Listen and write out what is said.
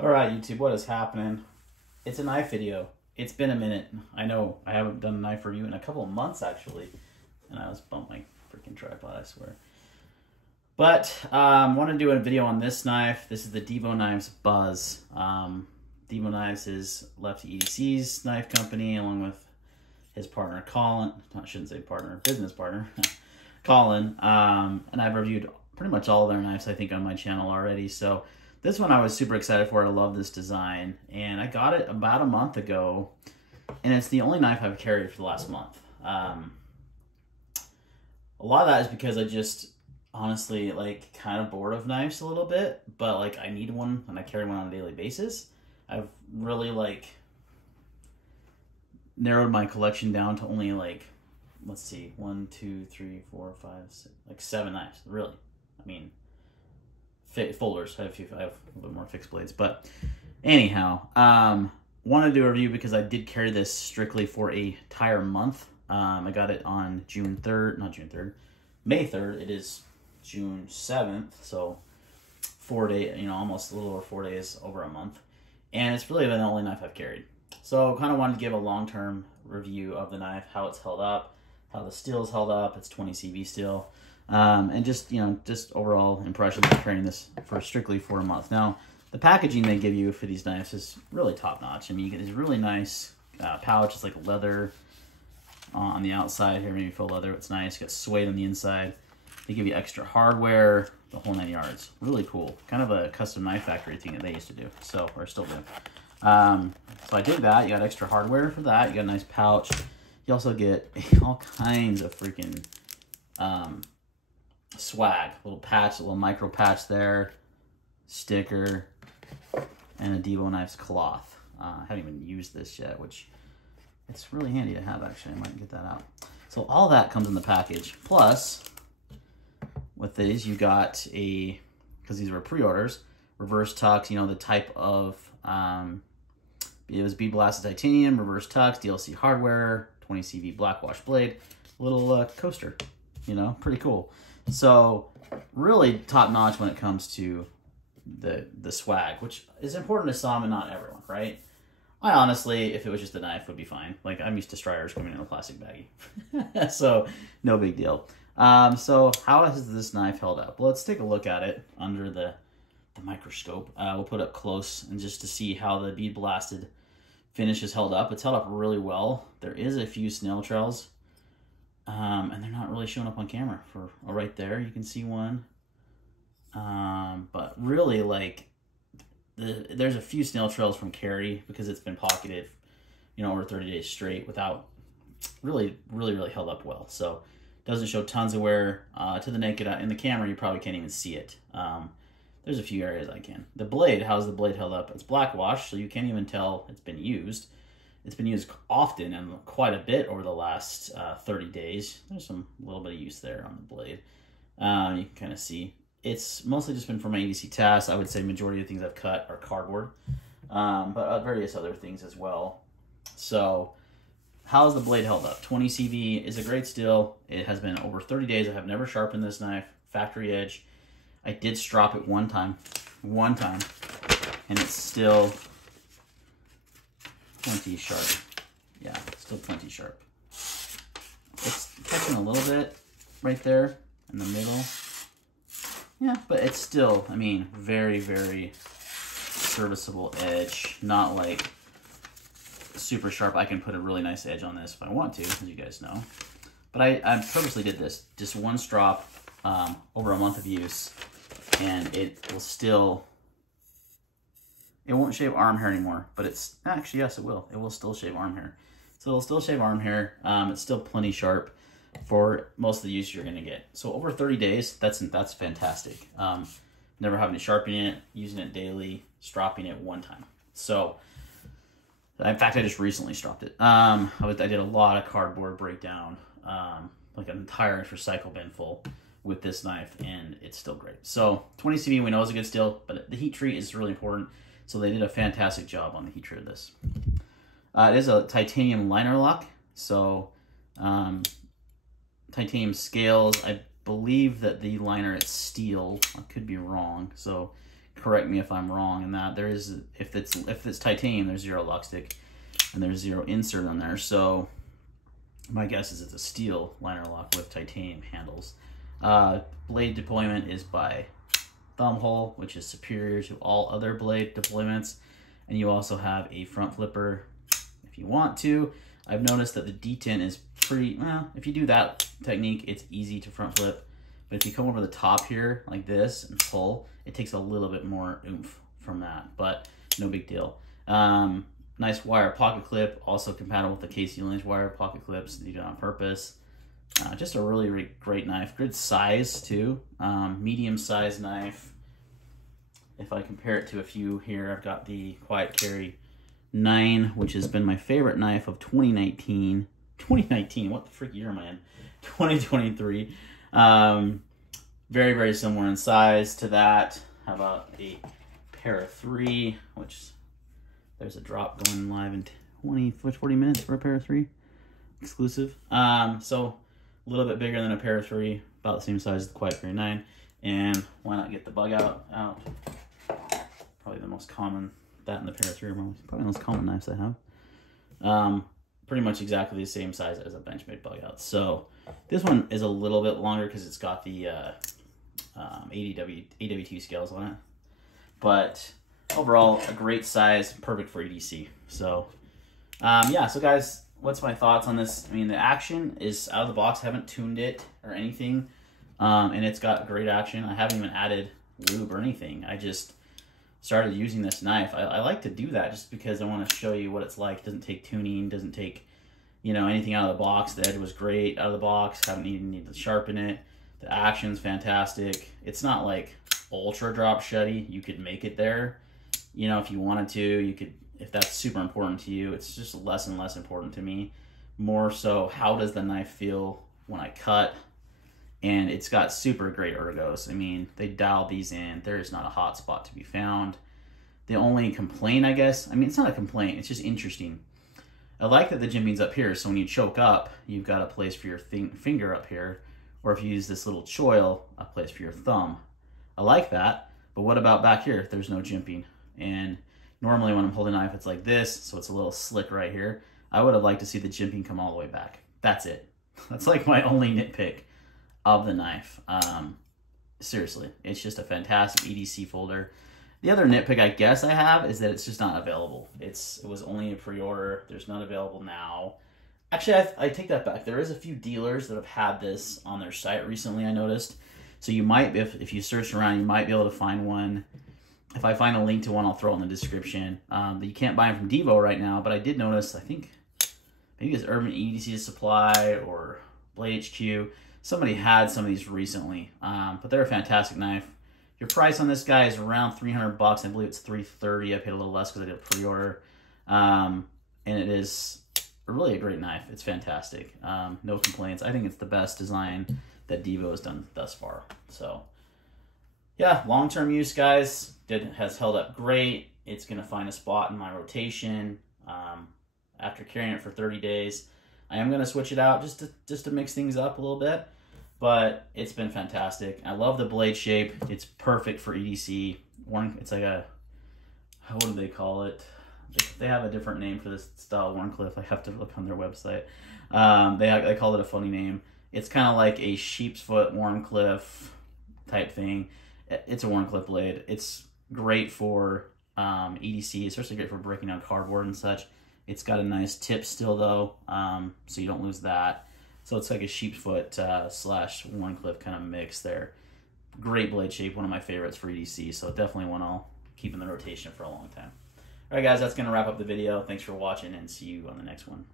Alright YouTube, what is happening? It's a knife video. It's been a minute. I know I haven't done a knife review in a couple of months actually. And I was bumped my freaking tripod, I swear. But I want to do a video on this knife. This is the Divo Knives Buzz. Divo Knives is Lefty EDC's knife company along with his partner Colin. I shouldn't say partner, business partner. Colin. And I've reviewed pretty much all of their knives I think on my channel already. So this one I was super excited for. I love this design. And I got it about a month ago. And it's the only knife I've carried for the last month. A lot of that is because I just honestly like kind of bored of knives a little bit. But like I need one and I carry one on a daily basis. I've really like narrowed my collection down to only like, let's see, 1, 2, 3, 4, 5, 6, like 7 knives. Really. I mean, folders. I have a little bit more fixed blades, but anyhow, want to do a review because I did carry this strictly for a entire month. I got it on June 3rd, not June 3rd, May 3rd. It is June 7th, so 4 days, almost a little over 4 days, over a month, and it's really been the only knife I've carried. So kind of wanted to give a long-term review of the knife, how it's held up, how the steel's held up. It's 20 CV steel. And just, just overall impressions of carrying this for strictly for a month. Now, the packaging they give you for these knives is really top notch. I mean, you get these really nice pouch. It's like leather on the outside here, maybe faux leather. It's nice. You got suede on the inside. They give you extra hardware, the whole 9 yards. Really cool. Kind of a custom knife factory thing that they used to do, so, or still do. So I did that. You got extra hardware for that. You got a nice pouch. You also get all kinds of freaking swag, little patch, a little micro patch there, sticker, and a Divo Knives cloth. I haven't even used this yet, which it's really handy to have actually. I might get that out. So all that comes in the package. Plus, with these, you got a, because these were pre-orders, reverse tux, the type of, it was bead blasted titanium, reverse tux, DLC hardware, 20 CV black wash blade, little coaster, pretty cool. So really top notch when it comes to the swag, which is important to some and not everyone, right? I honestly, if it was just a knife, would be fine. Like I'm used to Striders coming in a plastic baggie, so no big deal. So how has this knife held up? Well, let's take a look at it under the microscope. We'll put it up close and just to see how the bead blasted finish is held up. It's held up really well. There is a few snail trails. And they're not really showing up on camera. For right there, you can see one. But really, like, there's a few snail trails from carry because it's been pocketed, over 30 days straight without really held up well. So doesn't show tons of wear to the naked eye. In the camera, you probably can't even see it. There's a few areas I can. The blade, how's the blade held up? It's black wash, so you can't even tell it's been used. It's been used often and quite a bit over the last 30 days. There's some little bit of use there on the blade. You can kind of see. It's mostly just been for my EDC tasks. I would say majority of things I've cut are cardboard, but various other things as well. So how's the blade held up? 20 CV is a great steel. It has been over 30 days. I have never sharpened this knife. Factory edge. I did strop it one time, and it's still plenty sharp. Yeah, still plenty sharp. It's catching a little bit right there in the middle. Yeah, but it's still, I mean, very serviceable edge. Not like super sharp. I can put a really nice edge on this if I want to, as you guys know. But I purposely did this. Just one strop over a month of use. And it will still, it won't shave arm hair anymore, but it's, actually, yes, it will. It will still shave arm hair. So it'll still shave arm hair. It's still plenty sharp for most of the use you're gonna get. So over 30 days, that's fantastic. Never having to sharpen it, using it daily, stropping it one time. So, in fact, I just recently stropped it. I did a lot of cardboard breakdown, like an entire recycle bin full with this knife, and it's still great. So 20 CV we know is a good steel, but the heat treat is really important. So they did a fantastic job on the heat treat of this. It is a titanium liner lock. So titanium scales. I believe that the liner is steel. I could be wrong. So correct me if I'm wrong in that. There is, if it's titanium, there's 0 lock stick and there's 0 insert on there. So my guess is it's a steel liner lock with titanium handles. Blade deployment is by thumb hole, which is superior to all other blade deployments. And you also have a front flipper if you want to. I've noticed that the detent is pretty, well, if you do that technique, it's easy to front flip. But if you come over the top here like this and pull, it takes a little bit more oomph from that, but no big deal. Nice wire pocket clip, also compatible with the Casey Lynch wire pocket clips that you do on purpose. Just a really, really great knife. Good size too, medium size knife. If I compare it to a few here, I've got the Quiet Carry 9, which has been my favorite knife of 2019. 2019, what the freak year am I in? 2023. Very, very similar in size to that. How about a pair of 3, which there's a drop going live in 40 minutes for a pair of 3. Exclusive. So a little bit bigger than a pair of 3, about the same size as the Quiet Carry 9. And why not get the bug out? Probably the most common, that and the pair of 3 are probably the most common knives I have. Pretty much exactly the same size as a Benchmade bug out. So this one is a little bit longer because it's got the AWT scales on it. But overall, a great size, perfect for EDC. So yeah, so guys, what's my thoughts on this? I mean, the action is out of the box. I haven't tuned it or anything. And it's got great action. I haven't even added lube or anything. I just started using this knife. I like to do that just because I want to show you what it's like. It doesn't take tuning, doesn't take, you know, anything out of the box. The edge was great out of the box. Haven't even needed to sharpen it. The action's fantastic. It's not like ultra drop shutty. You could make it there, you know, if you wanted to. You could, if that's super important to you. It's just less and less important to me. More so, how does the knife feel when I cut? And it's got super great ergos. I mean, they dialed these in. There is not a hot spot to be found. The only complaint, I guess, I mean, it's not a complaint. It's just interesting. I like that the jimping's up here, so when you choke up, you've got a place for your finger up here. Or if you use this little choil, a place for your thumb. I like that, but what about back here? There's no jimping. And normally when I'm holding a knife, it's like this, so it's a little slick right here. I would have liked to see the jimping come all the way back. That's it. That's like my only nitpick of the knife. Seriously, it's just a fantastic EDC folder. The other nitpick I guess I have is that it's just not available. It was only a pre-order. There's none available now. Actually, I take that back. There is a few dealers that have had this on their site recently, I noticed. So you might, if you search around, you might be able to find one. If I find a link to one, I'll throw it in the description. You can't buy them from Divo right now, but I did notice, I think, maybe it's Urban EDC Supply or Blade HQ. Somebody had some of these recently, but they're a fantastic knife. Your price on this guy is around $300. I believe it's $330. I paid a little less because I did a pre-order. And it is really a great knife. It's fantastic. No complaints. I think it's the best design that Divo has done thus far. So, yeah, long-term use, guys. Has held up great. It's going to find a spot in my rotation. After carrying it for 30 days, I am going to switch it out just to mix things up a little bit. But it's been fantastic. I love the blade shape. It's perfect for EDC. It's like a, what do they call it? They have a different name for this style, Warncliffe. I have to look on their website. They call it a funny name. It's kind of like a sheep's foot Warncliffe type thing. It's a Warncliffe blade. It's great for EDC, especially great for breaking down cardboard and such. It's got a nice tip still though, so you don't lose that. So it's like a sheep's foot slash Warncliffe kind of mix there. Great blade shape, one of my favorites for EDC, so definitely one I'll keep in the rotation for a long time. All right, guys, that's going to wrap up the video. Thanks for watching, and see you on the next one.